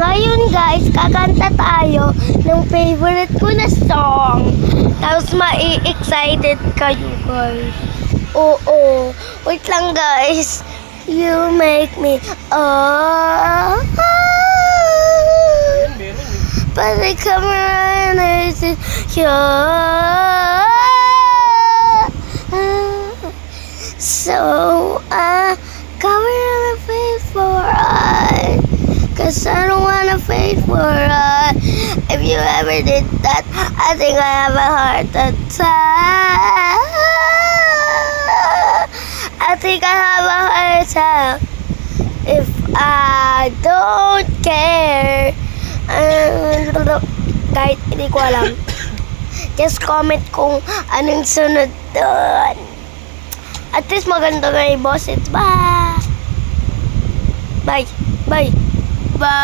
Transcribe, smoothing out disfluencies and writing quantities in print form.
Ngayon guys, kakanta tayo ng favorite ko na song. Tapos mai-excited kayo guys. Oo. Wait lang guys. You make me but the camera is so cover the face for us, cause I don't wanna fade for us. If you ever did that, I think I have a heart attack. I think I have a heart attack if I don't care. Kahit hindi ko alam. Just comment kung anong sunod doon. At least maganda nga yung boses. Bye! Bye! Bye! Bye!